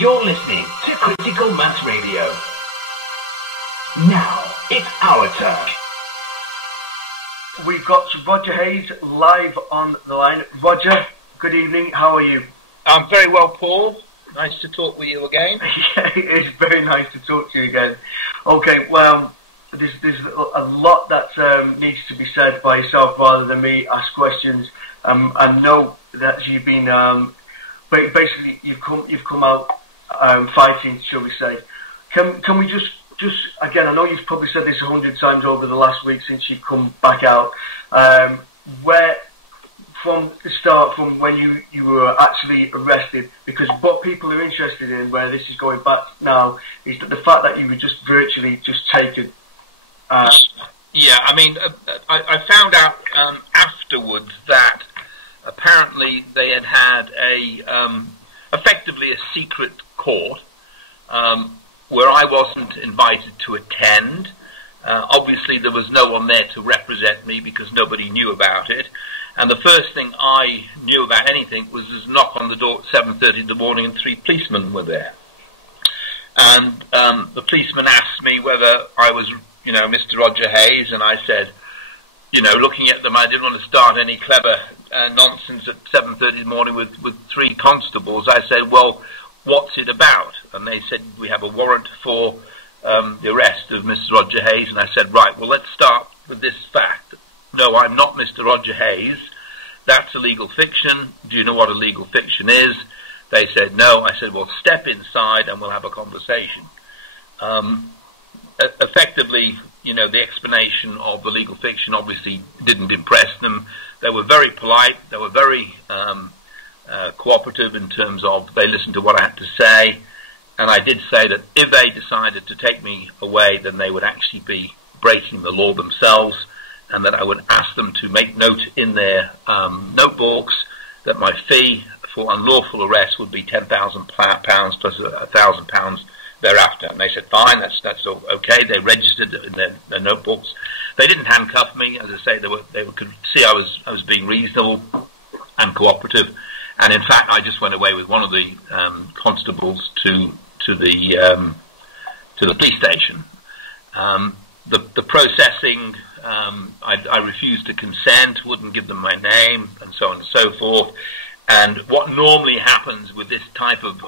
You're listening to Critical Mass Radio. Now, it's our turn. We've got Roger Hayes live on the line. Roger, good evening. How are you? I'm very well, Paul. Nice to talk with you again. Yeah, it's very nice to talk to you again. Okay, well, there's a lot that needs to be said by yourself rather than me ask questions. I know that you've been basically you've come out fighting, shall we say? Can we just again? I know you've probably said this 100 times over the last week since you've come back out. Where from the start, from when you were actually arrested, because what people are interested in, where this is going back now, is that the fact that you were just virtually just taken. Yeah, I mean, I found out afterwards that apparently they had effectively a secret court where I wasn't invited to attend. Obviously, there was no one there to represent me because nobody knew about it. And the first thing I knew about anything was this knock on the door at 7:30 in the morning, and 3 policemen were there. And the policeman asked me whether I was, Mr. Roger Hayes, and I said, looking at them, I didn't want to start any clever nonsense at 7:30 in the morning with 3 constables. I said, well, what's it about? And they said, we have a warrant for the arrest of Mr. Roger Hayes. And I said, right, well, let's start with this fact. No, I'm not Mr. Roger Hayes. That's a legal fiction. Do you know what a legal fiction is? They said, no. I said, well, step inside and we'll have a conversation. Effectively, the explanation of the legal fiction obviously didn't impress them. They were very polite. They were very cooperative in terms of they listened to what I had to say. And I did say that if they decided to take me away, then they would actually be breaking the law themselves, and that I would ask them to make note in their notebooks that my fee for unlawful arrest would be £10,000 plus £1,000 thereafter. And they said, fine, that's okay. They registered it in their notebooks. They didn't handcuff me. As I say, they could see I was being reasonable and cooperative. And in fact, I just went away with one of the constables to the police station. The processing, I refused to consent, wouldn't give them my name, and so on and so forth. And what normally happens with this type of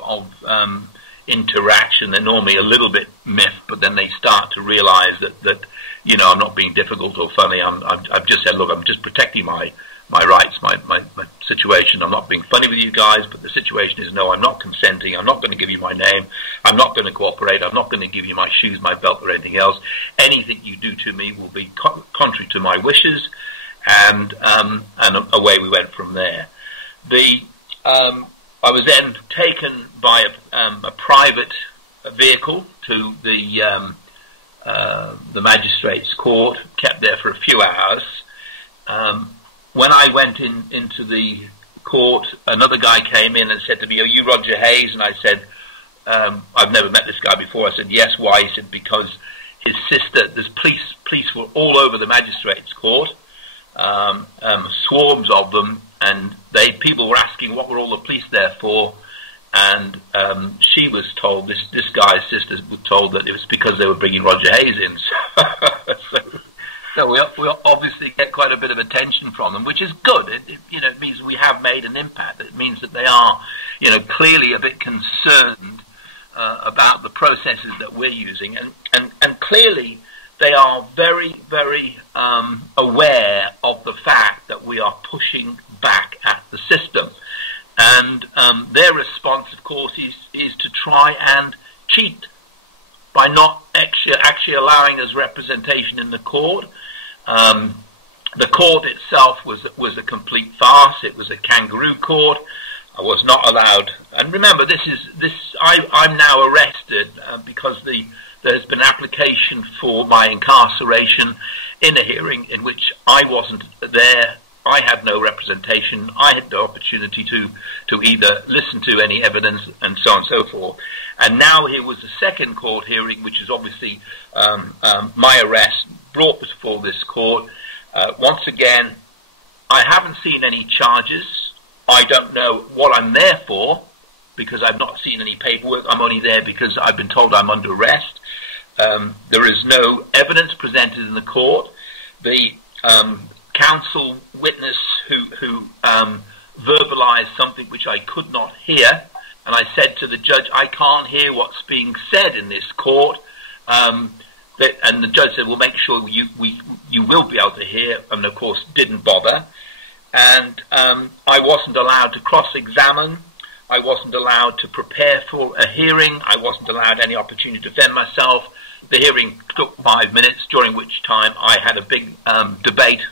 interaction, they're normally a little bit miffed, but then they start to realise that I'm not being difficult or funny. I've just said, look, I'm just protecting my rights, my situation. I'm not being funny with you guys, but the situation is, no, I'm not consenting. I'm not going to give you my name. I'm not going to cooperate. I'm not going to give you my shoes, my belt, or anything else. Anything you do to me will be contrary to my wishes. And away we went from there. I was then taken by a private vehicle to the magistrate's court, kept there for a few hours. When I went into the court, another guy came in and said to me, are you Roger Hayes? And I said, I've never met this guy before. I said, yes, why? He said, because his sister, there's police were all over the magistrate's court, swarms of them, and people were asking what were all the police there for, and she was told, this guy's sister was told that it was because they were bringing Roger Hayes in. So we obviously get quite a bit of attention from them, which is good. It means we have made an impact. It means that they are, clearly a bit concerned about the processes that we're using, and clearly they are very, very aware of the fact that we are pushing back at the system. And their response, of course, is to try and cheat by not actually allowing us representation in the court. The court itself was a complete farce. It was a kangaroo court. I was not allowed. And remember, I'm now arrested because there has been an application for my incarceration in a hearing in which I wasn't there. I had no representation. I had no opportunity to either listen to any evidence and so on and so forth. And now here was a second court hearing, which is obviously my arrest brought before this court. Once again, I haven't seen any charges. I don't know what I'm there for. because I've not seen any paperwork. I'm only there because I've been told I'm under arrest. There is no evidence presented in the court. The counsel witness who verbalized something which I could not hear, and I said to the judge, I can't hear what's being said in this court. And the judge said, "We'll make sure you will be able to hear," and of course didn't bother. And I wasn't allowed to cross-examine. I wasn't allowed to prepare for a hearing. I wasn't allowed any opportunity to defend myself. The hearing took 5 minutes, during which time I had a big debate,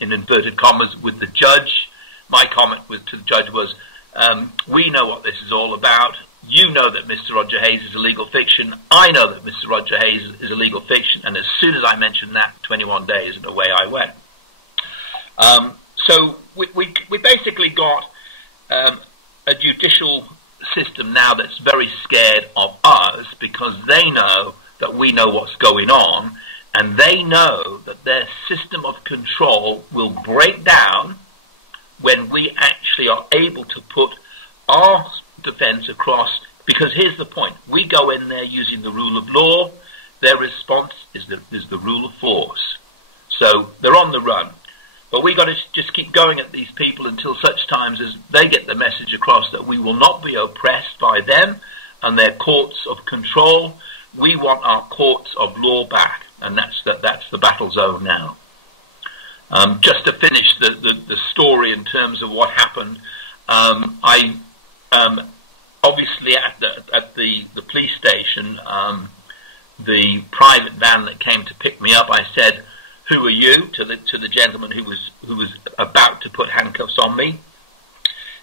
in inverted commas, with the judge. My comment to the judge was, we know what this is all about. You know that Mr. Roger Hayes is a legal fiction. I know that Mr. Roger Hayes is a legal fiction. And as soon as I mentioned that, 21 days, and away I went. So we basically got a judicial system now that's very scared of us, because they know that we know what's going on, and they know that their system of control will break down when we actually are able to put our defense across. Because here's the point: we go in there using the rule of law. Their response is the rule of force. So they're on the run. But we got to just keep going at these people until such times as they get the message across that we will not be oppressed by them and their courts of control. We want our courts of law back, and that's the battle zone now. Just to finish the story in terms of what happened, I obviously at the police station, the private van that came to pick me up, I said, "Who are you?" to the gentleman who was about to put handcuffs on me,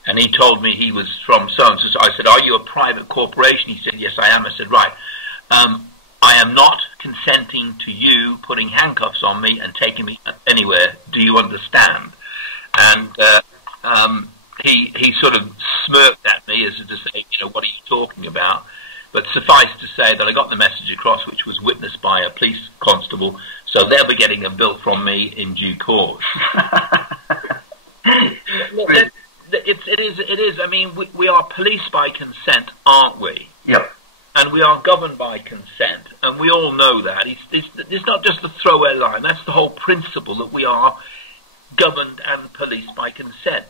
and he told me he was from so-and-so. So I said, "Are you a private corporation?" He said, "Yes, I am." I said, "Right, I am not consenting to you putting handcuffs on me and taking me anywhere. Do you understand?" And he sort of smirked at me as to say, "What are you talking about?" But suffice to say that I got the message across, which was witnessed by a police constable. So they'll be getting a bill from me in due course. It is. I mean, we are police by consent, aren't we? Yep. And we are governed by consent, and we all know that. It's not just a throwaway line. That's the whole principle, that we are governed and policed by consent.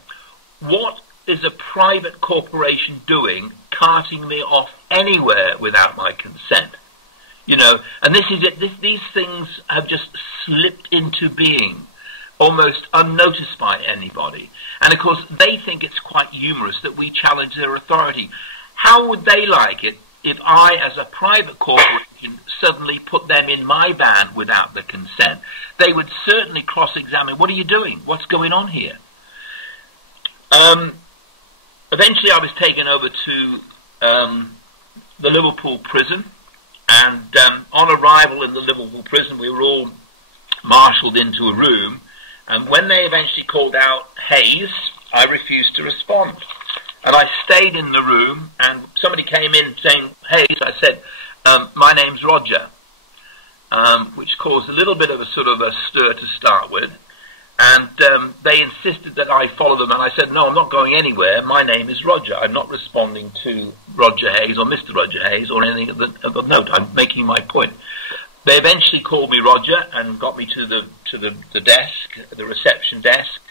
What is a private corporation doing, carting me off anywhere without my consent? And this is it. These things have just slipped into being, almost unnoticed by anybody. And of course, they think it's quite humorous that we challenge their authority. How would they like it if I, as a private corporation, suddenly put them in my van without the consent? They would certainly cross-examine. What are you doing? What's going on here? Eventually, I was taken over to the Liverpool prison. And on arrival in the Liverpool prison, we were all marshalled into a room. And when they eventually called out Hayes, I refused to respond. And I stayed in the room, and somebody came in saying, "Hayes." I said, "My name's Roger," which caused a little bit of a sort of a stir to start with. And they insisted that I follow them, and I said, "No, I'm not going anywhere. My name is Roger. I'm not responding to Roger Hayes or Mr. Roger Hayes or anything of the note. I'm making my point." They eventually called me Roger and got me to the desk, the reception desk,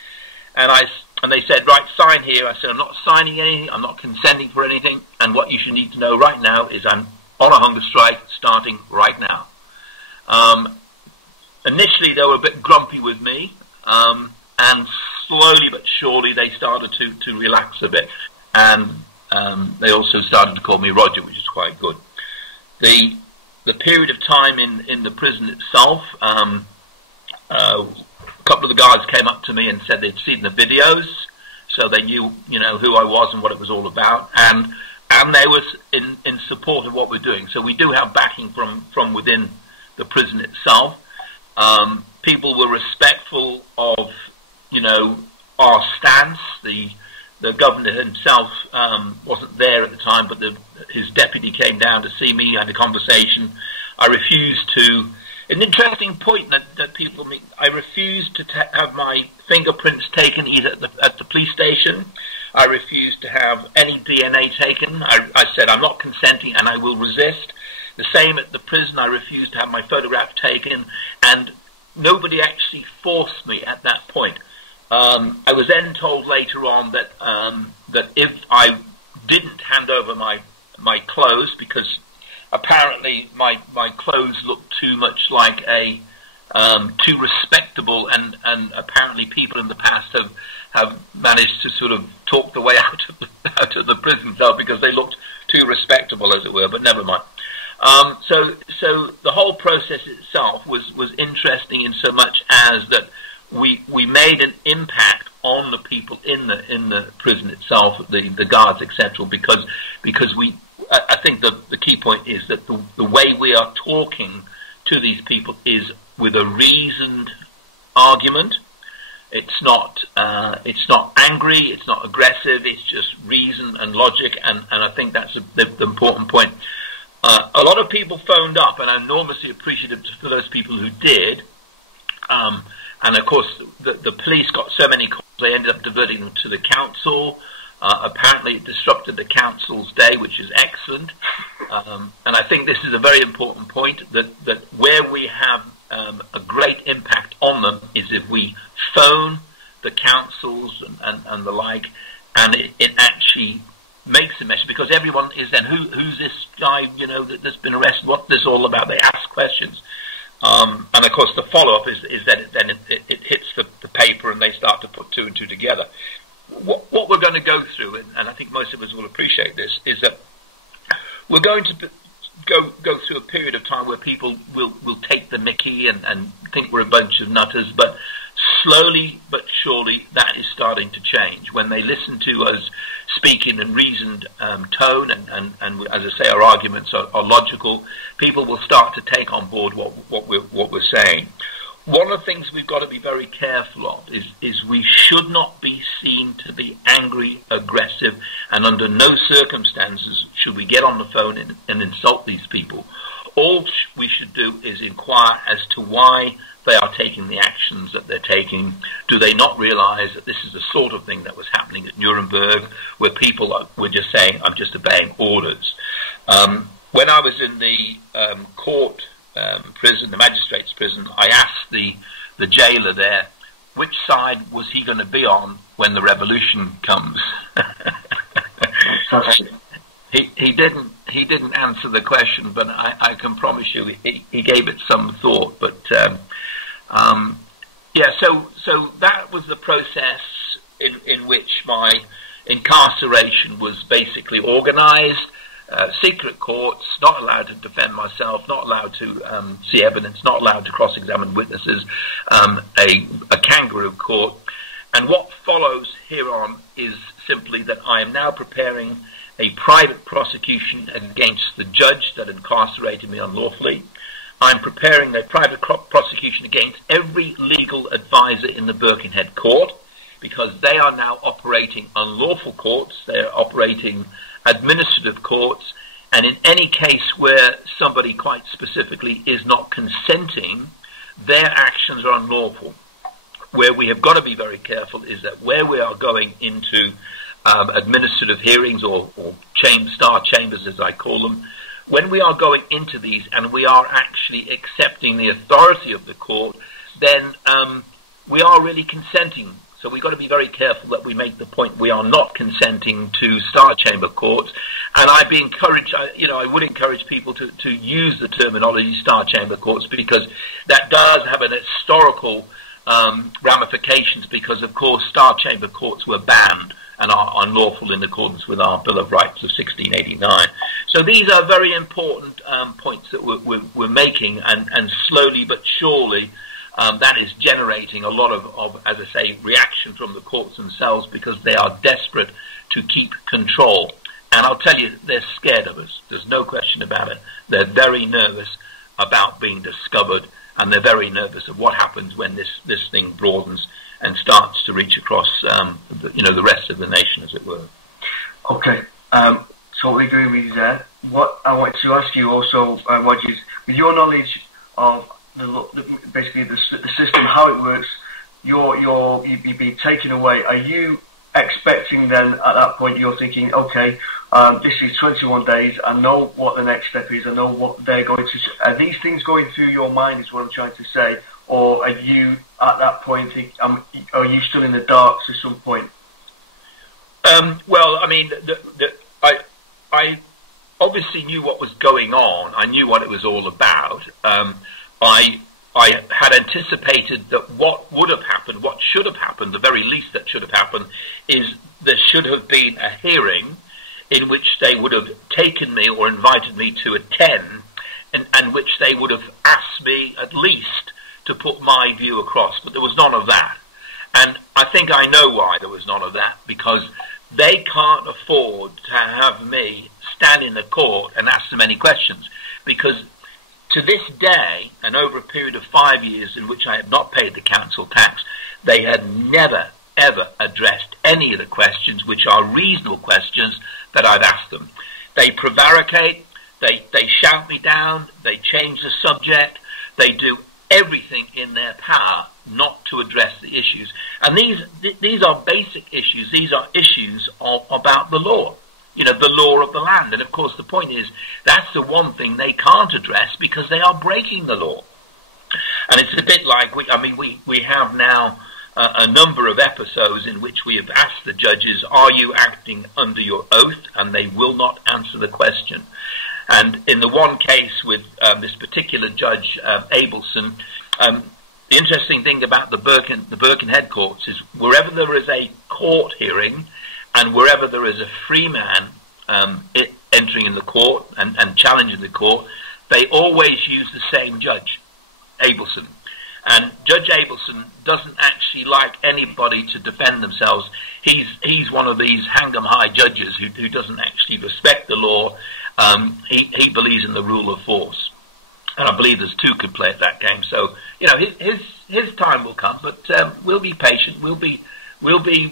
and they said, "Right, sign here." I said, "I'm not signing anything. I'm not consenting for anything. And what you should need to know right now is I'm on a hunger strike starting right now." Initially, they were a bit grumpy with me. And slowly but surely they started to relax a bit, and they also started to call me Roger, which is quite good. The period of time in the prison itself, a couple of the guards came up to me and said they'd seen the videos, so they knew who I was and what it was all about, and they was in support of what we're doing. So we do have backing from within the prison itself. People were respectful of, our stance. The governor himself wasn't there at the time, but his deputy came down to see me, had a conversation. I refused to. An interesting point that people make. I refused to have my fingerprints taken either at the police station I refused to have any DNA taken. I said I'm not consenting and I will resist. The same at the prison. I refused to have my photograph taken, and nobody actually forced me at that point. I was then told later on that that if I didn't hand over my clothes, because apparently my clothes looked too much like a too respectable, and apparently people in the past have managed to sort of talk the way out of the prison cell because they looked too respectable, as it were. But never mind. So the whole process itself was interesting in so much as that we made an impact on the people in the prison itself, the guards, etc. Because I think the key point is that the way we are talking to these people is with a reasoned argument. It's not angry, it's not aggressive, it's just reason and logic, and I think that's the important point. A lot of people phoned up, and I'm enormously appreciative for those people who did. And of course, the police got so many calls, they ended up diverting them to the council. Apparently, it disrupted the council's day, which is excellent. And I think this is a very important point, that where we have a great impact on them is if we phone the councils and the like, and it actually makes a message, because everyone is then, who's this guy, that's been arrested, what's this all about? They ask questions. And of course the follow-up is that it hits the paper and they start to put two and two together. What we're going to go through, and I think most of us will appreciate this, is that we're going to go through a period of time where people will take the mickey and think we're a bunch of nutters, but slowly but surely that is starting to change. When they listen to us speak in a reasoned tone, and as I say, our arguments are logical, people will start to take on board what we're saying. One of the things we've got to be very careful of is we should not be seen to be angry, aggressive, and under no circumstances should we get on the phone and insult these people. All we should do is inquire as to why they are taking the actions that they're taking. Do they not realize that this is the sort of thing that was happening at Nuremberg, where people were just saying, I'm just obeying orders? When I was in the court prison, the magistrate's prison, I asked the jailer there, which side was he going to be on when the revolution comes? He didn't answer the question, but I can promise you he gave it some thought. But so that was the process in which my incarceration was basically organized. Secret courts, not allowed to defend myself, not allowed to see evidence, not allowed to cross-examine witnesses, a kangaroo court. And what follows here on is simply that I am now preparing a private prosecution against the judge that incarcerated me unlawfully. I'm preparing a private prosecution against every legal advisor in the Birkenhead court, because they are now operating unlawful courts, they are operating administrative courts, and in any case where somebody quite specifically is not consenting, their actions are unlawful. Where we have got to be very careful is that where we are going into administrative hearings or star chambers, as I call them, when we are going into these and we are actually accepting the authority of the court, then we are really consenting. So we've got to be very careful that we make the point we are not consenting to star chamber courts. And I'd be encouraged, I would encourage people to use the terminology star chamber courts, because that does have an historical ramifications, because of course star chamber courts were banned and are unlawful in accordance with our Bill of Rights of 1689. So these are very important points that we're making, and slowly but surely that is generating a lot of, as I say, reaction from the courts themselves, because they are desperate to keep control. And I'll tell you, they're scared of us. There's no question about it. They're very nervous about being discovered, and they're very nervous of what happens when this thing broadens and starts to reach across the rest of the nation, as it were. Okay, totally agree with you there. What I wanted to ask you also, Roger, is with your knowledge of basically the system, how it works, you've been taken away. Are you expecting then at that point you're thinking, okay, this is 21 days, I know what the next step is, I know what they're going to... Are these things going through your mind is what I'm trying to say, or are you at that point, are you still in the dark to some point? Well, I mean, I obviously knew what was going on. I knew what it was all about. I had anticipated that what would have happened, what should have happened, the very least that should have happened, is there should have been a hearing in which they would have taken me or invited me to attend, and which they would have asked me at least to put my view across. But there was none of that. And I think I know why there was none of that, because they can't afford to have me stand in the court and ask them any questions, because to this day, and over a period of 5 years in which I had not paid the council tax, they had never, ever addressed any of the questions which are reasonable questions that I've asked them. They prevaricate, they shout me down, they change the subject, they do everything in their power not to address the issues. And these are basic issues. These are issues about the law. You know, the law of the land. And of course the point is, that's the one thing they can't address because they are breaking the law. And it's a bit like, we have now a number of episodes in which we have asked the judges, are you acting under your oath? And they will not answer the question. And in the one case with this particular judge, Abelson, the interesting thing about the Birkenhead courts is wherever there is a court hearing, and wherever there is a free man entering in the court and challenging the court, they always use the same judge, Abelson. And Judge Abelson doesn't actually like anybody to defend themselves. He's one of these hang-em-high judges who doesn't actually respect the law. He believes in the rule of force. And I believe there's two could play at that game. So, you know, his time will come, but we'll be patient. We'll be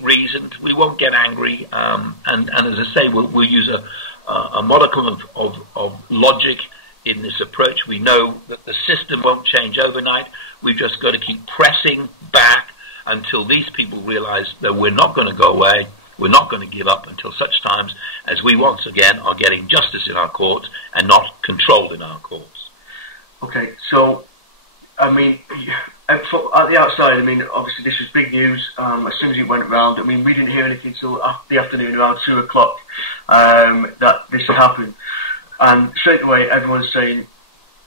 reasoned. We won't get angry. And as I say, we'll use a modicum of logic in this approach. We know that the system won't change overnight. We've just got to keep pressing back until these people realize that we're not going to go away. We're not going to give up until such times as we once again are getting justice in our courts and not controlled in our courts. Okay, so, I mean, at the outside, I mean, obviously this was big news. As soon as it went round, I mean, we didn't hear anything until the afternoon, around 2 o'clock, that this had happened. And straight away, everyone's saying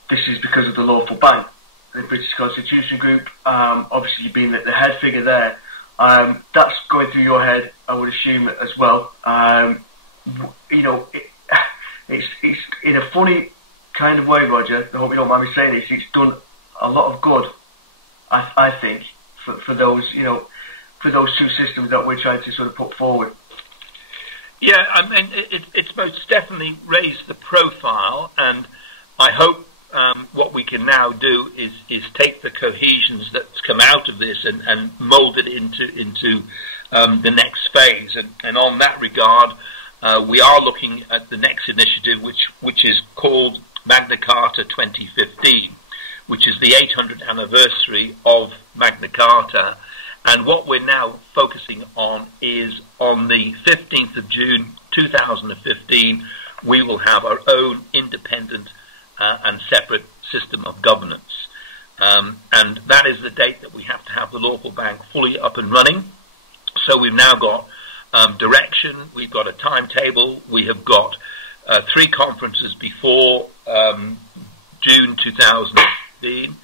this is because of the Lawful Bank, the British Constitution Group. Obviously, you being the head figure there. That's going through your head, I would assume, as well. You know, it's in a funny kind of way, Roger. I hope you don't mind me saying this. It's done a lot of good, I think, for those, you know, for those two systems that we're trying to sort of put forward. Yeah, I mean, it's most definitely raised the profile, and I hope what we can now do is take the cohesions that's come out of this and mould it into the next phase. And on that regard, we are looking at the next initiative, which is called Magna Carta 2015, which is the 800th anniversary of Magna Carta. And what we're now focusing on is on the 15th of June 2015, we will have our own independent and separate system of governance. And that is the date that we have to have the Lawful Bank fully up and running. So we've now got direction, we've got a timetable, we have got 3 conferences before June 2015,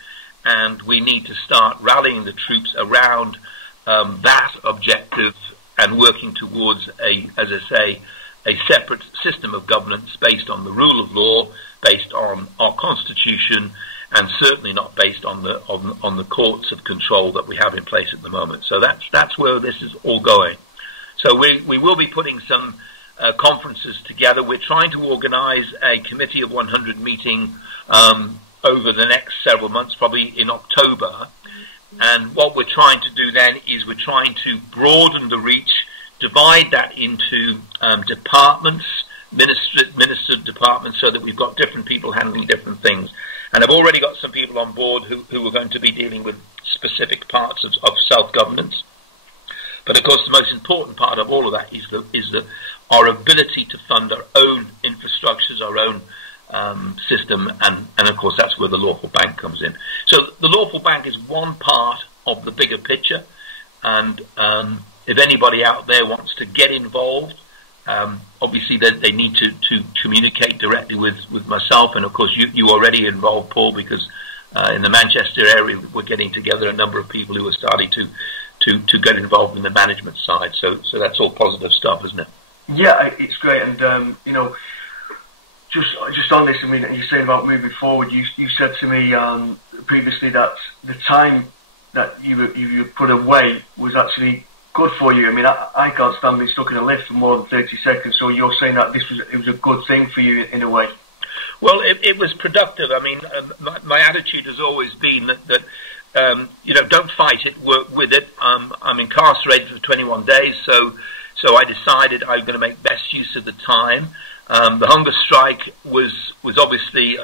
and we need to start rallying the troops around that objective and working towards as I say, a separate system of governance based on the rule of law, based on our constitution, and certainly not based on the courts of control that we have in place at the moment. So that's where this is all going. So we will be putting some conferences together. We're trying to organise a committee of 100 meeting over the next several months, probably in October. And what we're trying to do then is we're trying to broaden the reach, divide that into departments, ministered departments, so that we've got different people handling different things. And I've already got some people on board who are going to be dealing with specific parts of self-governance. But of course, the most important part of all of that is our ability to fund our own infrastructures, our own system, and of course that's where the lawful bank comes in. So the lawful bank is one part of the bigger picture, and if anybody out there wants to get involved, obviously they need to communicate directly with myself, and of course you already involved, Paul, because in the Manchester area we're getting together a number of people who are starting to get involved in the management side. So that's all positive stuff, isn't it? Yeah, it's great, and just on this, I mean, you're saying about moving forward. You said to me previously that the time that you put away was actually good for you. I mean, I can't stand being stuck in a lift for more than 30 seconds. So you're saying that it was a good thing for you in a way. Well, it was productive. I mean, my attitude has always been that don't fight it, work with it. I'm incarcerated for 21 days, so I decided I'm going to make best use of the time. The hunger strike was obviously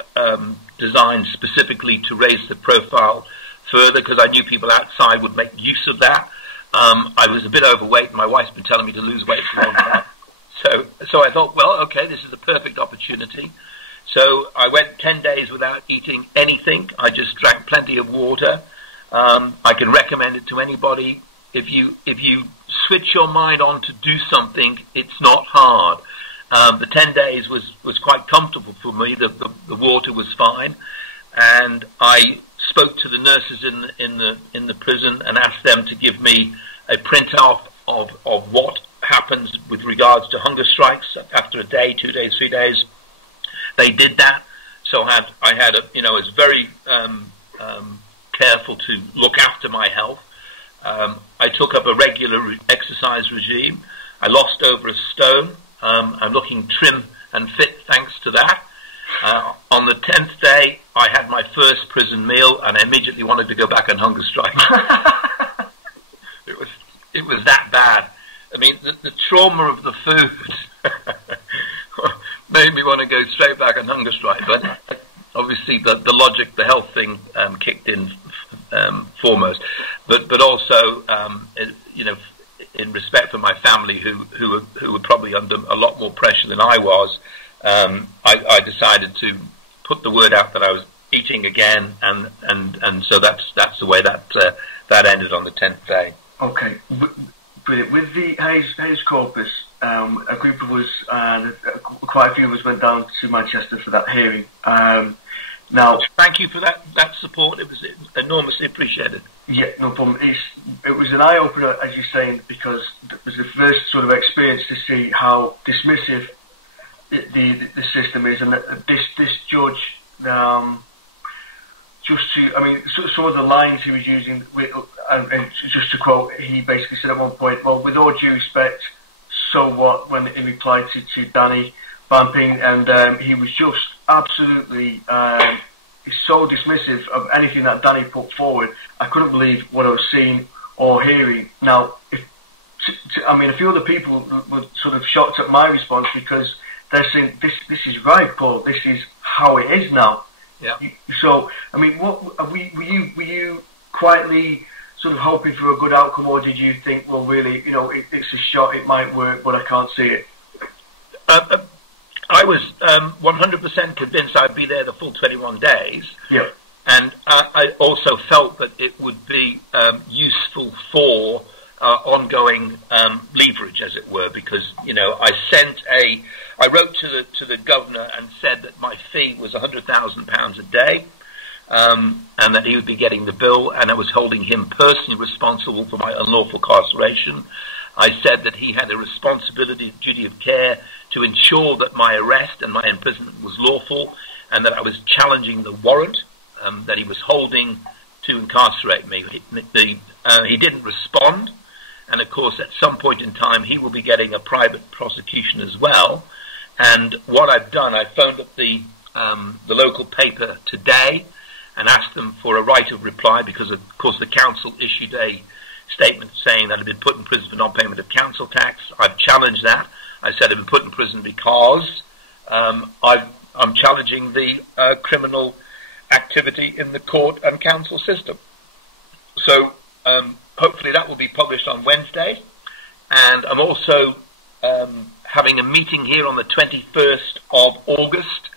designed specifically to raise the profile further, because I knew people outside would make use of that. I was a bit overweight. My wife's been telling me to lose weight for a long time. So I thought, well, okay, this is a perfect opportunity. So I went 10 days without eating anything. I just drank plenty of water. I can recommend it to anybody. If you switch your mind on to do something, it's not hard. The 10 days was quite comfortable for me. The water was fine, and I spoke to the nurses in the prison and asked them to give me a printout of what happens with regards to hunger strikes after a day, 2 days, 3 days. They did that, so I was very careful to look after my health. I took up a regular exercise regime. I lost over a stone. I'm looking trim and fit thanks to that. On the 10th day, I had my first prison meal, and I immediately wanted to go back on hunger strike. It was that bad. I mean, the trauma of the food made me want to go straight back on hunger strike. But obviously, the logic, the health thing kicked in foremost. But also, in respect for my family, who were probably under a lot more pressure than I was, I decided to put the word out that I was eating again, and so that's the way that ended on the 10th day. Okay, brilliant. With the Hays Corpus, a group of us, quite a few of us went down to Manchester for that hearing. Now, thank you for that support. It was enormously appreciated. Yeah, no problem. It was an eye opener, as you're saying, because it was the first sort of experience to see how dismissive the system is, and this judge, some of the lines he was using, and just to quote, he basically said at one point, well, with all due respect, so what, when he replied to Danny Bamping, and he was just absolutely so dismissive of anything that Danny put forward. I couldn't believe what I was seeing or hearing. Now, a few other people were sort of shocked at my response, because they're saying, this is right, Paul, this is how it is now. Yeah. So, I mean, were you quietly sort of hoping for a good outcome, or did you think, well, really, it's a shot, it might work, but I can't see it? I was 100% convinced I'd be there the full 21 days. Yeah. And I also felt that it would be useful for ongoing leverage, as it were, because I wrote to the governor and said that my fee was £100,000 a day, and that he would be getting the bill, and I was holding him personally responsible for my unlawful incarceration. I said that he had a responsibility, duty of care, to ensure that my arrest and my imprisonment was lawful, and that I was challenging the warrant that he was holding to incarcerate me. He didn't respond, and of course at some point in time he will be getting a private prosecution as well. And what I've done, I phoned up the local paper today and asked them for a right of reply, because of course the council issued a statement saying that I'd been put in prison for non-payment of council tax. I've challenged that. I said I've been put in prison because I'm challenging the criminal activity in the court and council system. So hopefully that will be published on Wednesday, And I'm also having a meeting here on the 21st of August.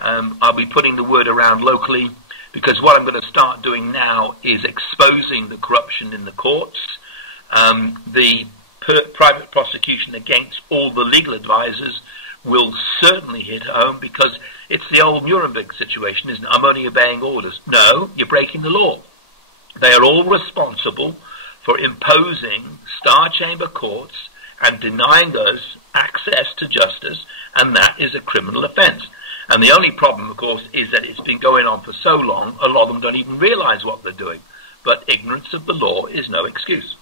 I'll be putting the word around locally, because what I'm going to start doing now is exposing the corruption in the courts, the private prosecution against all the legal advisors will certainly hit home, because it's the old Nuremberg situation, isn't it? I'm only obeying orders. No, you're breaking the law. They are all responsible for imposing Star Chamber courts and denying us access to justice, and that is a criminal offence. And the only problem, of course, is that it's been going on for so long, a lot of them don't even realise what they're doing. But ignorance of the law is no excuse.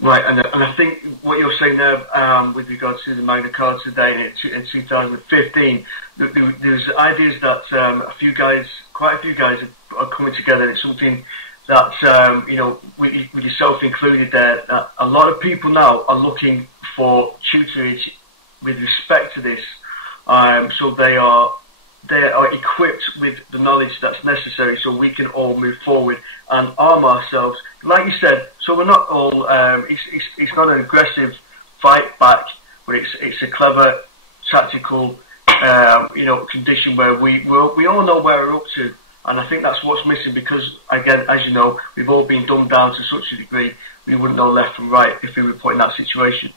Right, and I think what you're saying there with regards to the Magna Carta today in 2015, there's ideas that quite a few guys are coming together. It's something that, with yourself included there, that a lot of people now are looking for tutorage with respect to this. So they are equipped with the knowledge that's necessary, so we can all move forward and arm ourselves. Like you said, so we're not all. It's not an aggressive fight back, but it's a clever, tactical, condition where we all know where we're up to, and I think that's what's missing. Because again, as you know, we've all been dumbed down to such a degree, we wouldn't know left from right if we were put in that situation.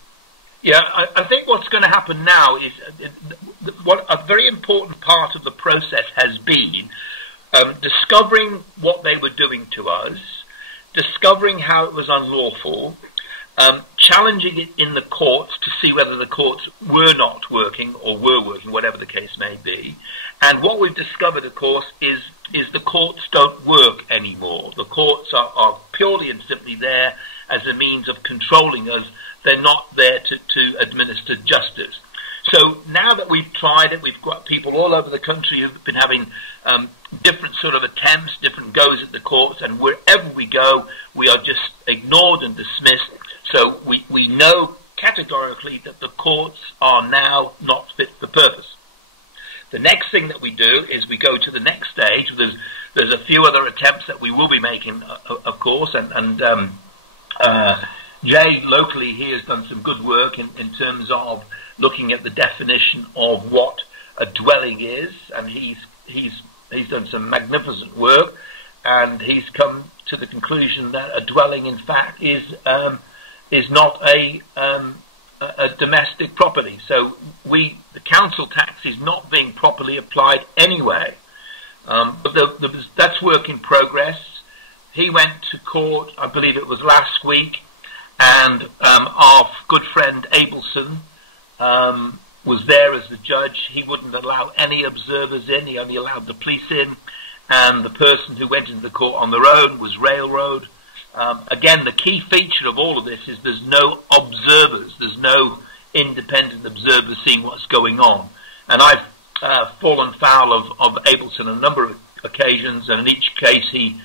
Yeah, I think what's going to happen now is what a very important part of the process has been discovering what they were doing to us, discovering how it was unlawful, challenging it in the courts to see whether the courts were not working or were working, whatever the case may be. And what we've discovered, of course, is the courts don't work anymore. The courts are purely and simply there as a means of controlling us. They're not there to administer justice. So now that we've tried it, we've got people all over the country who've been having different sort of attempts, different goes at the courts, and wherever we go, we are just ignored and dismissed. So we know categorically that the courts are now not fit for purpose. The next thing that we do is we go to the next stage. There's a few other attempts that we will be making, of course, and Jay locally here has done some good work in terms of looking at the definition of what a dwelling is, and he's done some magnificent work, and he's come to the conclusion that a dwelling, in fact, is not a domestic property. So the council tax is not being properly applied anyway. But that's work in progress. He went to court, I believe it was last week, and our good friend Abelson was there as the judge. He wouldn't allow any observers in. He only allowed the police in, and the person who went into the court on their own was railroad. Again, the key feature of all of this is there's no observers. There's no independent observers seeing what's going on. And I've fallen foul of Abelson on a number of occasions, and in each case he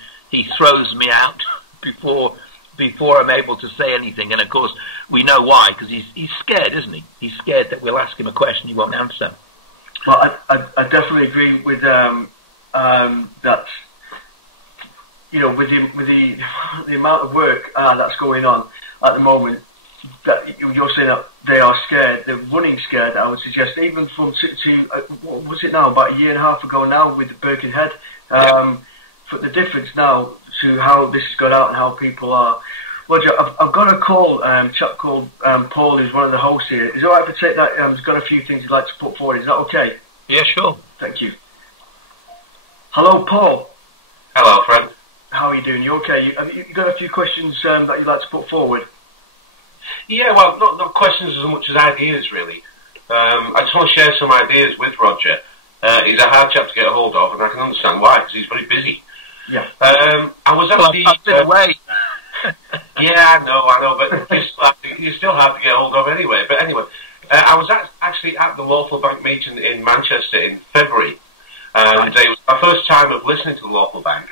throws me out before I'm able to say anything. And of course we know why, because he's scared, isn't he? He's scared that we'll ask him a question he won't answer. Well, I definitely agree with that. With the amount of work that's going on at the moment, that you're saying that they are scared, they're running scared. I would suggest even from what was it now, about a year and a half ago now with Birkenhead. For the difference now to how this has got out and how people are. Roger, I've got a call, chap called Paul, who's one of the hosts here. Is it alright if I take that? He's got a few things he'd like to put forward. Is that okay? Yeah, sure. Thank you. Hello, Paul. Hello, friend. How are you doing? You okay? Have you got a few questions that you'd like to put forward? Yeah, well, not questions as much as ideas, really. I just want to share some ideas with Roger. He's a hard chap to get a hold of, and I can understand why, because he's very busy. Yeah. I was actually... I've been away. Yeah, I know, but you still have to get a hold of anyway. But anyway, I was actually at the Lawful Bank meeting in Manchester in February, and it was my first time of listening to the Lawful Bank.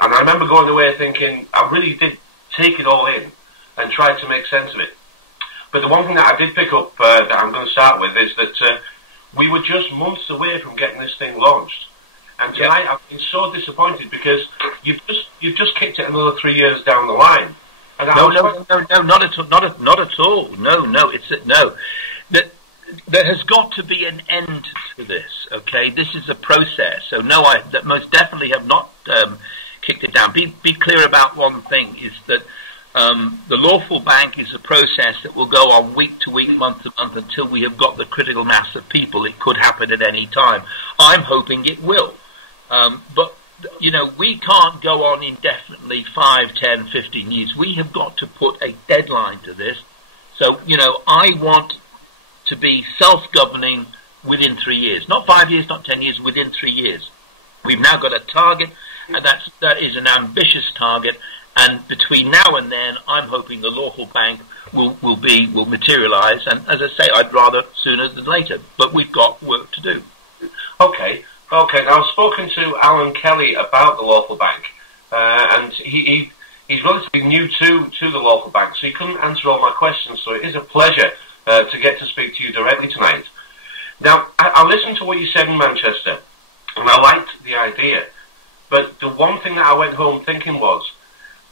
And I remember going away thinking, I really did take it all in and try to make sense of it. But the one thing that I did pick up that I'm going to start with is that we were just months away from getting this thing launched. And tonight I've been so disappointed because you've just kicked it another 3 years down the line. And No, not at all. Not at all. No, no. There has got to be an end to this. Okay, this is a process. So no, I most definitely have not kicked it down. Be clear about one thing: is that the lawful bank is a process that will go on week to week, month to month, until we have got the critical mass of people. It could happen at any time. I'm hoping it will, but. We can't go on indefinitely 5, 10, 15 years. We have got to put a deadline to this. So, I want to be self-governing within 3 years. Not 5 years, not 10 years, within 3 years. We've now got a target, and that is an ambitious target. And between now and then, I'm hoping the lawful bank will materialise. And as I say, I'd rather sooner than later. But we've got work to do. Okay. Now I've spoken to Alan Kelly about the lawful bank, and he's relatively new to the lawful bank, so he couldn't answer all my questions. So it is a pleasure to get to speak to you directly tonight. Now I listened to what you said in Manchester, and I liked the idea. But the one thing that I went home thinking was,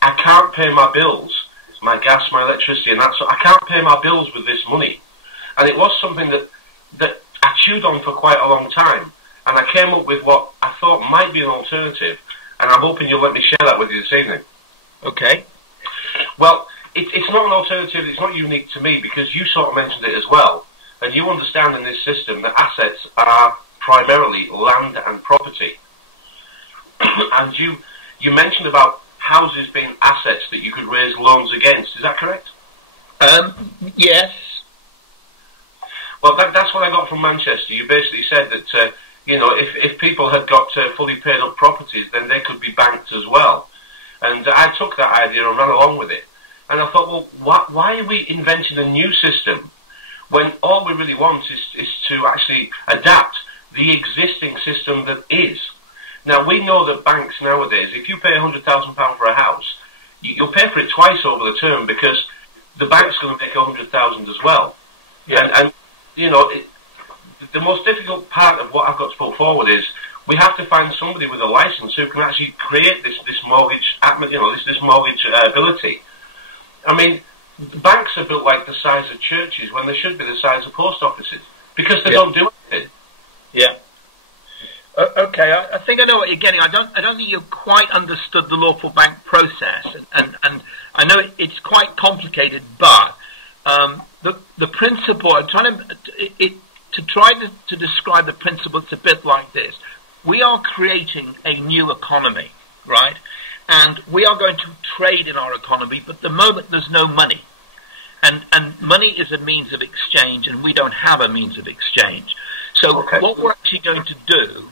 I can't pay my bills, my gas, my electricity, and that. So I can't pay my bills with this money, and it was something that I chewed on for quite a long time. And I came up with what I thought might be an alternative, and I'm hoping you'll let me share that with you this evening. Okay. Well, it's not an alternative, it's not unique to me, because you sort of mentioned it as well, and you understand in this system that assets are primarily land and property. And you mentioned about houses being assets that you could raise loans against, is that correct? Yes. Well, that's what I got from Manchester. You basically said that... if people had got fully paid up properties, then they could be banked as well. And I took that idea and ran along with it. And I thought, well, why are we inventing a new system when all we really want is to actually adapt the existing system that is? Now, we know that banks nowadays, if you pay £100,000 for a house, you'll pay for it twice over the term, because the bank's going to make £100,000 as well. Yeah. And the most difficult part of what I've got to put forward is we have to find somebody with a license who can actually create this mortgage, this mortgage ability. I mean, banks are built like the size of churches when they should be the size of post offices, because they don't do anything. Yeah. Okay, I think I know what you're getting. I don't think you've quite understood the lawful bank process, and I know it's quite complicated, but the principle. I'm trying to describe the principle. It's a bit like this: we are creating a new economy, right? And we are going to trade in our economy, but at the moment there's no money, and money is a means of exchange, and we don't have a means of exchange. So what we're actually going to do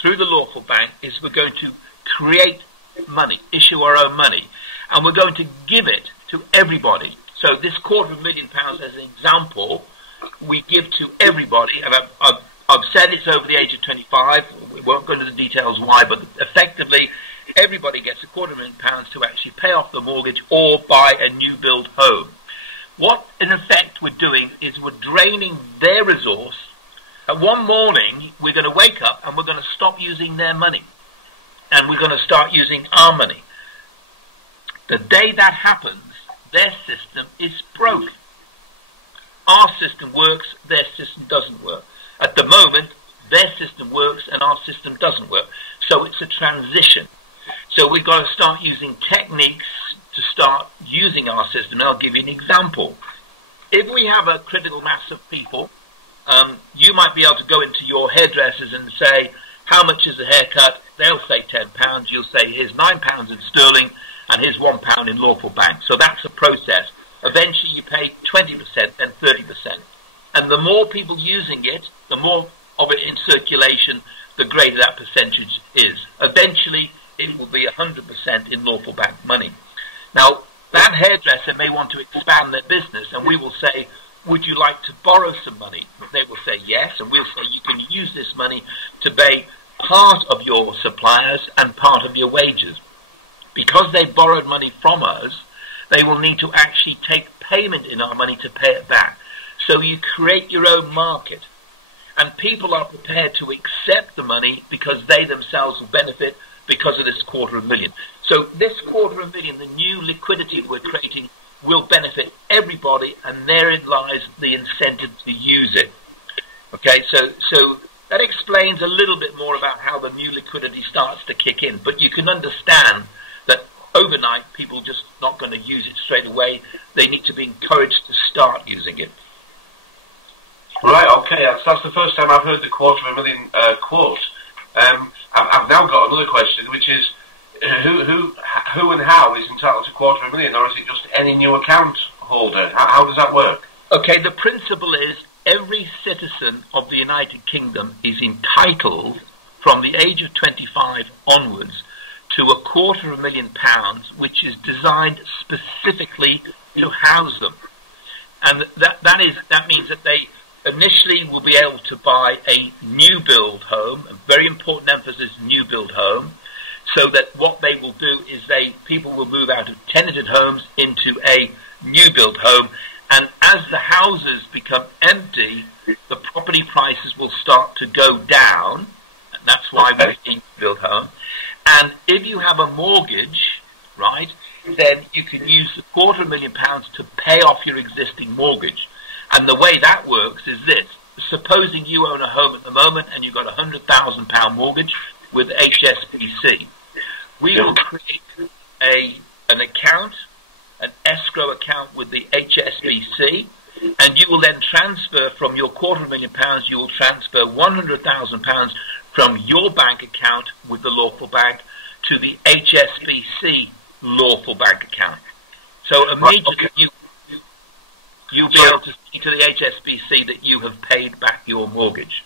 through the lawful bank is we're going to create money, issue our own money, and we're going to give it to everybody. So this £250,000 as an example, we give to everybody, and I've said it's over the age of 25. We won't go into the details why, but effectively everybody gets £250,000 to actually pay off the mortgage or buy a new build home. What in effect we're doing is we're draining their resource. And one morning, we're going to wake up and we're going to stop using their money. And we're going to start using our money. The day that happens, their system is broken. Our system works, their system doesn't work. At the moment, their system works and our system doesn't work. So it's a transition. So we've got to start using techniques to start using our system. And I'll give you an example. If we have a critical mass of people, you might be able to go into your hairdressers and say, how much is a haircut? They'll say £10. You'll say, here's £9 in sterling and here's £1 in lawful bank. So that's a process. Eventually you pay 20%, then 30%. And the more people using it, the more of it in circulation, the greater that percentage is. Eventually it will be 100% in lawful bank money. Now, that hairdresser may want to expand their business, and we will say, would you like to borrow some money? They will say yes, and we'll say you can use this money to pay part of your suppliers and part of your wages. Because they borrowed money from us, they will need to actually take payment in our money to pay it back. So you create your own market. And people are prepared to accept the money because they themselves will benefit because of this $250,000. So this $250,000, the new liquidity we're creating, will benefit everybody, and therein lies the incentive to use it. Okay, so that explains a little bit more about how the new liquidity starts to kick in. But you can understand that overnight, people are just not going to use it straight away. They need to be encouraged to start using it. Right, okay, that's the first time I've heard the $250,000 quote. I've now got another question, which is, who and how is entitled to $250,000, or is it just any new account holder? How does that work? Okay, the principle is every citizen of the United Kingdom is entitled, from the age of 25 onwards, to £250,000, which is designed specifically to house them. And that means that they initially will be able to buy a new build home, a very important emphasis, new build home, so that what they will do is people will move out of tenanted homes into a new build home, and as the houses become empty, the property prices will start to go down, and that's why we need to build home. And if you have a mortgage, right, then you can use the £250,000 to pay off your existing mortgage. And the way that works is this: supposing you own a home at the moment and you've got a £100,000 mortgage with HSBC, we will create an account, an escrow account with the HSBC, and you will then transfer from your £250,000, you will transfer £100,000 from your bank account with the lawful bank to the HSBC lawful bank account. So immediately you'll be able to speak to the HSBC that you have paid back your mortgage.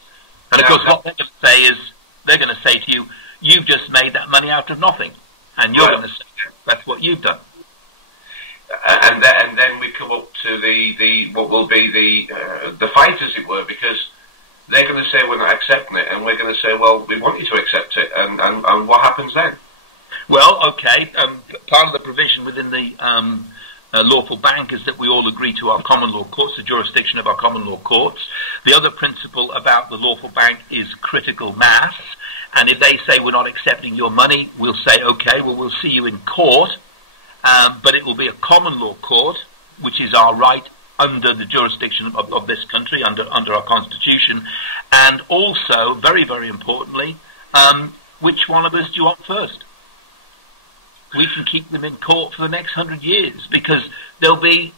And of course what they're going to say is, they're going to say to you, you've just made that money out of nothing. And you're going to say, that's what you've done. And then we come up to the what will be the fight, as it were, because they're going to say we're not accepting it, and we're going to say, well, we want you to accept it, and what happens then? Well, okay, part of the provision within the lawful bank is that we all agree to our common law courts, the jurisdiction of our common law courts. The other principle about the lawful bank is critical mass, and if they say we're not accepting your money, we'll say, okay, well, we'll see you in court, but it will be a common law court, which is our right under the jurisdiction of this country, under our constitution. And also, very, very importantly, which one of us do you want first? We can keep them in court for the next 100 years, because there'll be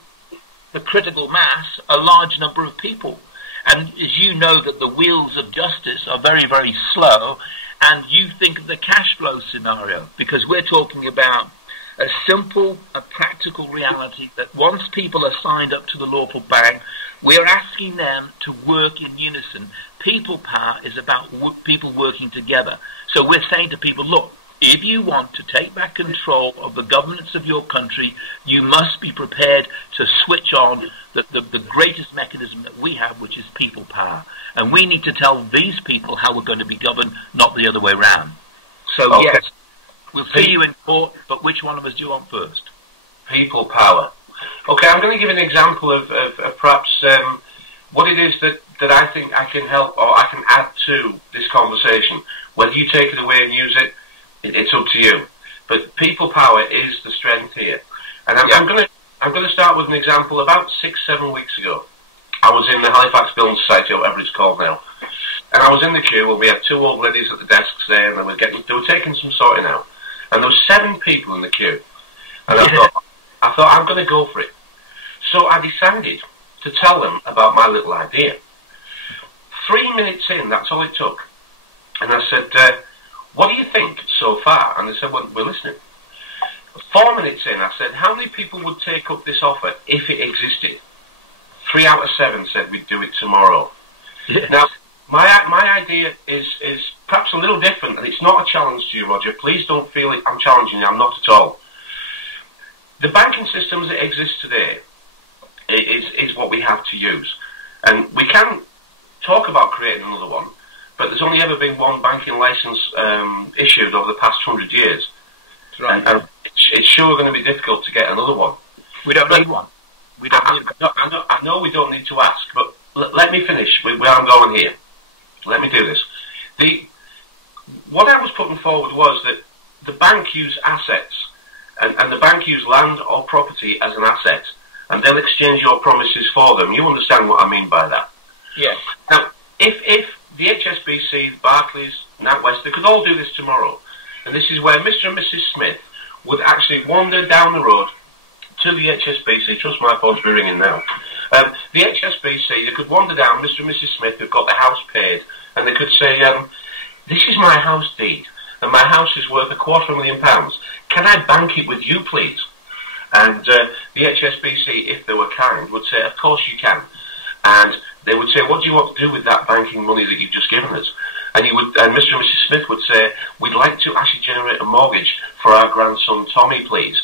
the critical mass, a large number of people. And as you know, that the wheels of justice are very, very slow, and you think of the cash flow scenario, because we're talking about a simple, a practical reality that once people are signed up to the lawful bank, we're asking them to work in unison. People power is about people working together. So we're saying to people, look, if you want to take back control of the governance of your country, you must be prepared to switch on the greatest mechanism that we have, which is people power. And we need to tell these people how we're going to be governed, not the other way around. So, okay. Yes, we'll see you in court, but which one of us do you want first? People power. Okay, I'm going to give an example of perhaps what it is that I think I can help or I can add to this conversation. Whether you take it away and use it, it's up to you. But people power is the strength here. And I'm going to start with an example. About 6-7 weeks ago, I was in the Halifax Building Society, or whatever it's called now. And I was in the queue, and we had two old ladies at the desks there, and they were taking some sorting out. And there were 7 people in the queue. And I thought, I'm going to go for it. So I decided to tell them about my little idea. 3 minutes in, that's all it took. And I said, what do you think so far? And they said, well, we're listening. 4 minutes in, I said, how many people would take up this offer if it existed? 3 out of 7 said we'd do it tomorrow. Yes. Now, my idea is perhaps a little different, and it's not a challenge to you, Roger. Please don't feel it. I'm challenging you. I'm not at all. The banking system as it exists today is what we have to use. And we can talk about creating another one, but there's only ever been one banking license issued over the past 100 years. Right. And it's sure going to be difficult to get another one. We don't need one. We don't need one. I know we don't need to ask, but let me finish with where I'm going here. Let me do this. What I was putting forward was that the bank use assets, and the bank use land or property as an asset, and they'll exchange your promises for them. You understand what I mean by that? Yes. Now, if the HSBC, Barclays, NatWest, they could all do this tomorrow, and this is where Mr. and Mrs. Smith would actually wander down the road to the HSBC. Trust my phone's be ringing now. The HSBC, they could wander down, Mr. and Mrs. Smith have got the house paid, and they could say, this is my house deed, and my house is worth £250,000. Can I bank it with you, please? And the HSBC, if they were kind, would say, of course you can. And they would say, what do you want to do with that banking money that you've just given us? And Mr. and Mrs. Smith would say, we'd like to actually generate a mortgage for our grandson Tommy, please.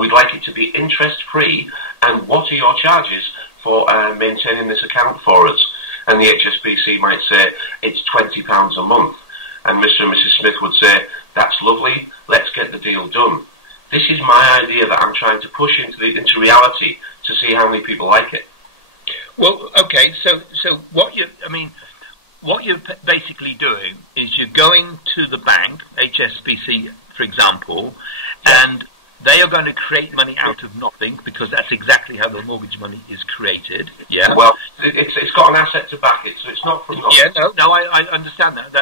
We'd like it to be interest-free, and what are your charges for maintaining this account for us? And the HSBC might say, it's £20 a month. And Mr. and Mrs. Smith would say, that's lovely, let's get the deal done. This is my idea that I'm trying to push into reality to see how many people like it. Well, okay, so what you're basically doing is you're going to the bank, HSBC, for example, and they are going to create money out of nothing, because that's exactly how the mortgage money is created. Yeah. Well, it's got an asset to back it, so it's not from nothing. Yeah. No, I understand that.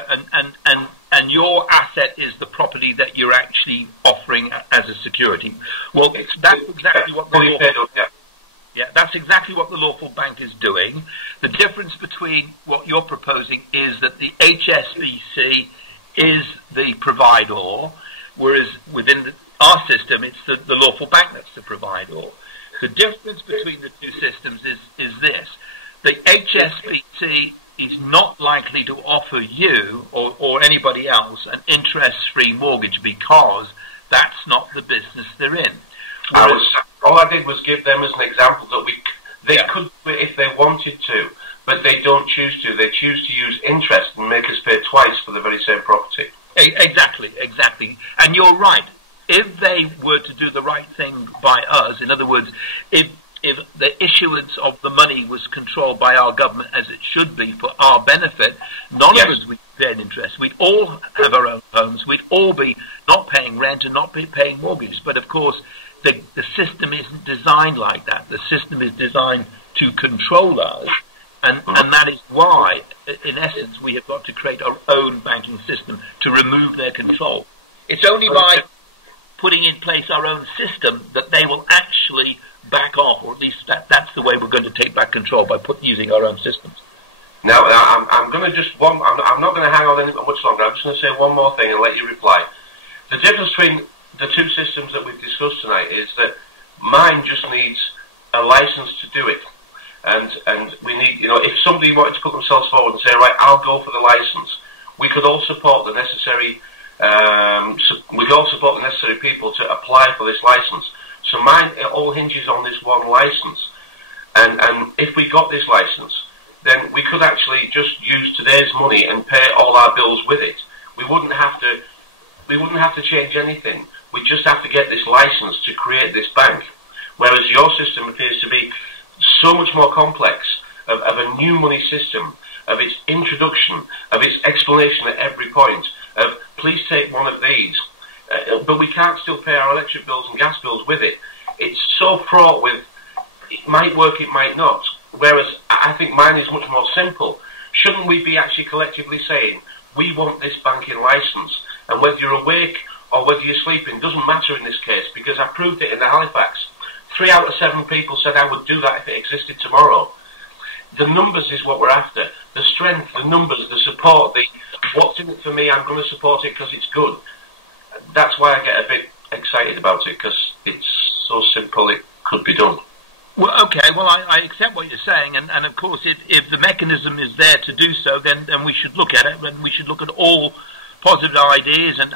And your asset is the property that you're actually offering as a security. Well, that's exactly what that's exactly what the lawful bank is doing. The difference between what you're proposing is that the HSBC is the provider, whereas within our system, it's the lawful bank that's the provider. The difference between the two systems is this. The HSBC is not likely to offer you or anybody else an interest-free mortgage, because that's not the business they're in. All I did was give them as an example that they could do it if they wanted to, but they don't choose to. They choose to use interest and make us pay twice for the very same property. Exactly. And you're right. If they were to do the right thing by us, in other words, if the issuance of the money was controlled by our government as it should be for our benefit, none of us would pay an interest. We'd all have our own homes. We'd all be not paying rent and not be paying mortgage. But of course, the system isn't designed like that. The system is designed to control us, and that is why, in essence, we have got to create our own banking system to remove their control. It's only by putting in place our own system that they will actually back off, or at least that's the way we're going to take back control, by using our own systems. Now, I'm going to I'm not going to hang on any much longer. I'm just going to say one more thing and let you reply. The difference between the two systems that we've discussed tonight is that mine just needs a license to do it. And we need, if somebody wanted to put themselves forward and say, right, I'll go for the license, we could all support the necessary people to apply for this license. So mine, it all hinges on this one license. And if we got this license, then we could actually just use today's money and pay all our bills with it. We wouldn't have to change anything. We just have to get this license to create this bank. Whereas your system appears to be so much more complex, of a new money system, of its introduction, of its explanation at every point, of please take one of these, but we can't still pay our electric bills and gas bills with it. It's so fraught with, it might work, it might not. Whereas I think mine is much more simple. Shouldn't we be actually collectively saying, we want this banking license, and whether you're awake or whether you're sleeping doesn't matter in this case, because I proved it in the Halifax. 3 out of 7 people said I would do that if it existed tomorrow. The numbers is what we're after. The strength, the numbers, the support, the what's in it for me, I'm going to support it because it's good. That's why I get a bit excited about it, because it's so simple it could be done. Well, okay, well, I accept what you're saying, and of course, if the mechanism is there to do so, then we should look at it, and we should look at all positive ideas, and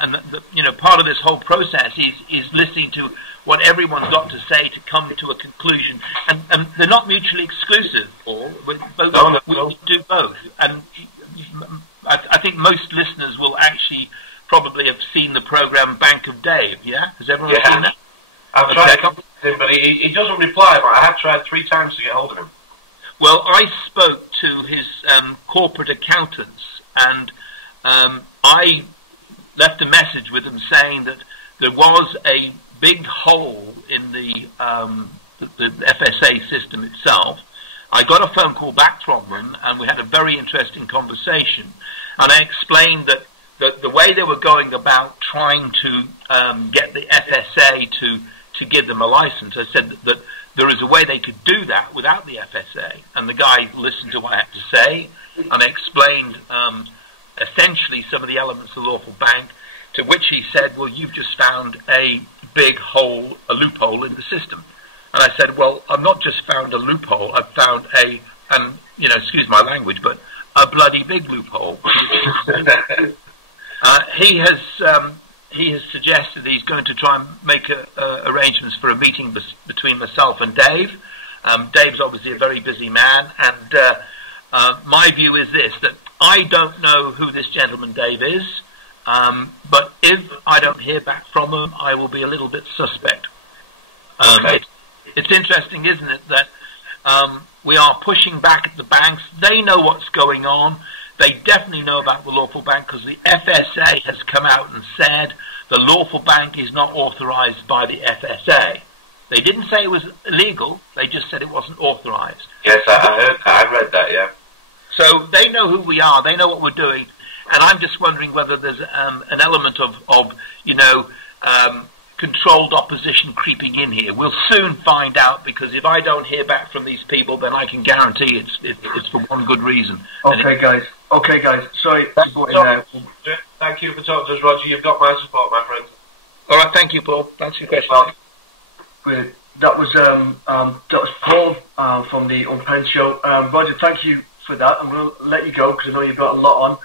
part of this whole process is listening to what everyone's got to say to come to a conclusion, and they're not mutually exclusive, Paul. We do both, and I think most listeners will actually probably have seen the program Bank of Dave. Yeah, has everyone seen that? I've tried to contact him, but he doesn't reply. But I have tried 3 times to get hold of him. Well, I spoke to his corporate accountants, and left a message with them saying that there was a big hole in the FSA system itself. I got a phone call back from them, and we had a very interesting conversation. And I explained that the way they were going about trying to get the FSA to give them a license, I said that there is a way they could do that without the FSA. And the guy listened to what I had to say, and I explained essentially some of the elements of the lawful bank, to which he said, well, you've just found a big hole, a loophole in the system. And I said, well, I've not just found a loophole, I've found excuse my language, but a bloody big loophole. He has suggested he's going to try and make arrangements for a meeting between myself and Dave. Dave's obviously a very busy man, and my view is this, that I don't know who this gentleman Dave is, but if I don't hear back from him, I will be a little bit suspect. Okay. It's interesting, isn't it, that we are pushing back at the banks. They know what's going on. They definitely know about the lawful bank, because the FSA has come out and said the lawful bank is not authorized by the FSA. They didn't say it was illegal. They just said it wasn't authorized. Yes, I heard that. I read that, yeah. So they know who we are. They know what we're doing. And I'm just wondering whether there's an element of controlled opposition creeping in here. We'll soon find out, because if I don't hear back from these people, then I can guarantee it's for one good reason. Okay, guys. Sorry to butt in there. Thank you for talking to us, Roger. You've got my support, my friend. All right, thank you, Paul. Thanks for your question. Brilliant. That was Paul from the Unpenned Show. Roger, thank you for that. I'm going to let you go, because I know you've got a lot on.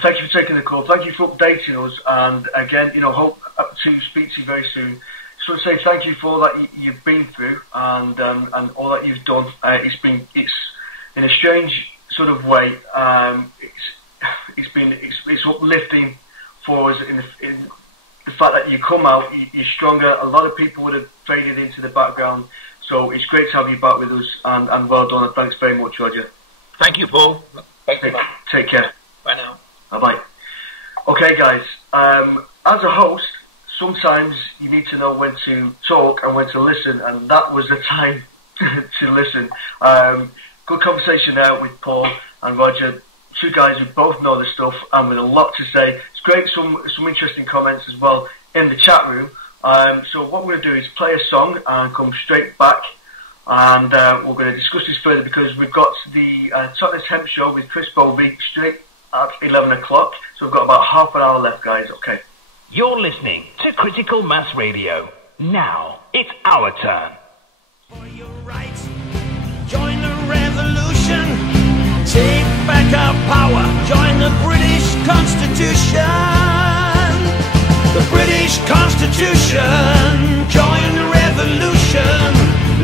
Thank you for taking the call. Thank you for updating us. And again, hope to speak to you very soon. Just want to say thank you for all that you've been through and all that you've done. It's in a strange sort of way. It's uplifting for us in the fact that you come out, you're stronger. A lot of people would have faded into the background. So it's great to have you back with us, and well done. And thanks very much, Roger. Thank you, Paul. Take care. Bye now. Bye-bye. Okay, guys. As a host, sometimes you need to know when to talk and when to listen, and that was the time to listen. Good conversation there with Paul and Roger, two guys who both know the stuff and with a lot to say. It's great, some interesting comments as well in the chat room. So what we're going to do is play a song and come straight back, and we're going to discuss this further, because we've got the Totnes Hemp Show with Chris Bowlby straight at 11 o'clock. So we've got about half an hour left, guys. Okay. You're listening to Critical Mass Radio. Now it's our turn. For your rights, join the revolution. Take back our power. Join the British Constitution. The British Constitution. Join the revolution.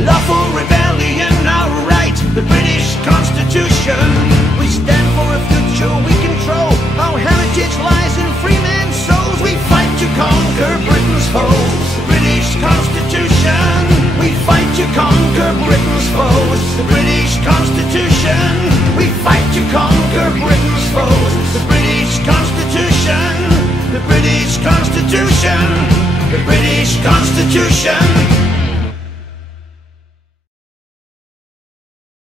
Lawful rebellion, our right. The British Constitution. We stand for a future we control. Our heritage lies in free men's souls. We fight to conquer Britain's foes. The British Constitution. We fight to conquer Britain's foes. The British Constitution. We fight to conquer Britain's foes. The British Constitution. The British Constitution. The British Constitution.